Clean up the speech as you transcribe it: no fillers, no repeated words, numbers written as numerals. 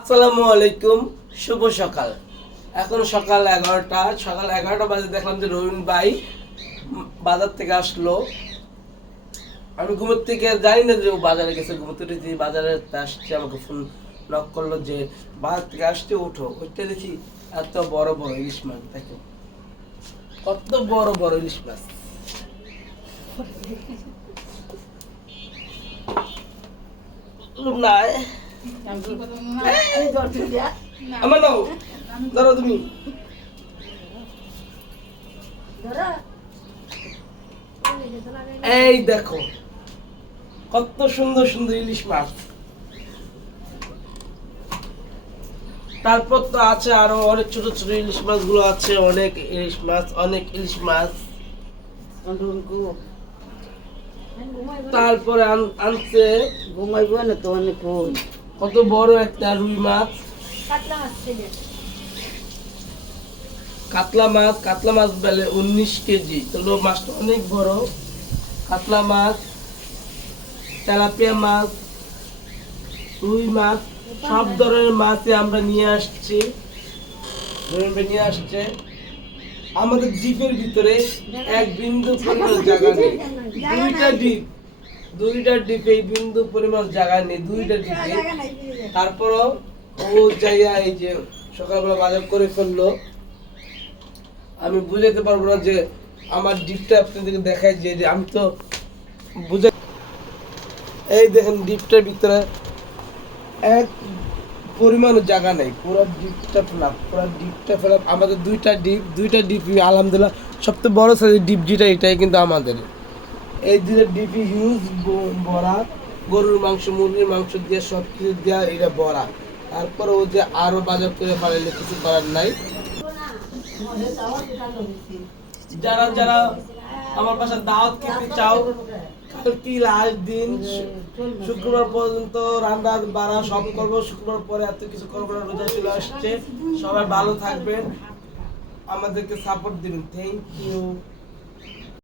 আসসালামু আলাইকুম, শুভ সকাল। এখন সকাল 11টা, সকাল 11টা বাজে দেখলাম যে রহিম ভাই বাজার থেকে আসলো। আমি ঘুমের থেকে জানি না যে ও বাজারে গেছে, ঘুমোতে উঠেছি, বাজারে আসছে, আমাকে ফোন নক করলো যে বাজার থেকে আসছে, ওঠো। ওইটা দেখি এত বড় বড় ইলিশ মাছ, দেখো কত বড় বড় ইলিশ মাছ। নাই আমার নাও, ধরো তুমি। এই দেখো কত সুন্দর সুন্দর ইলিশ মাছ। তারপর তো আছে আরো অনেক ছোট ছোট ইলিশ মাছ গুলো আছে, অনেক ইলিশ মাছ, অনেক ইলিশ মাছ। তারপরে আনছে ঘুমাইব না তো অনেক কত বড় একটা রুই মাছ, কাতলা মাছ বেলে 19 কেজি। তো মাছটা অনেক বড়। কাতলা মাছ, তেলাপিয়া মাছ, রুই মাছ, সব ধরনের মাছই আমরা নিয়ে আসছি, নিয়ে আসছে। আমাদের দ্বীপের ভিতরে এক বিন্দু পরিমাণ জায়গা নেই, দুইটা দ্বীপ এই বিন্দু পরিমাণ জায়গা নেই, দুইটা দ্বীপে। তারপরও ও জায়গা এই যে সকালবেলা বাজার করে ফেললো। আমি বুঝাতে পারবো না যে আমার ডিপটা আপনাদেরকে দেখাই, যে আমি তো বুঝে। এই দেখেন ডিপটার ভিতরে এক পরিমাণ জায়গা নেই, পুরো ডিপটা ফেলা। আমাদের দুইটা ডিপ আলহামদুলিল্লাহ সবচেয়ে বড় সাইজের ডিপ যেটা, এটাই কিন্তু আমাদের। এই দুইটা ডিপি হিউজ বড়া, গরুর মাংস, মুরগির মাংস দিয়ে সব কিছু দেওয়া, এটা বড়া। তারপর ও যে আরো বাজার করে পারলে কিছু করার নাই। যারা যারা আমার বাসায় দাওয়াত খেতে চাও, কালকে লাস্ট দিন, শুক্রবার পর্যন্ত রান্না বাড়া সব করবো। শুক্রবার পরে এত কিছু করবো না, রোজা চলে আসছে। সবাই ভালো থাকবেন, আমাদেরকে সাপোর্ট দিবেন। Thank you.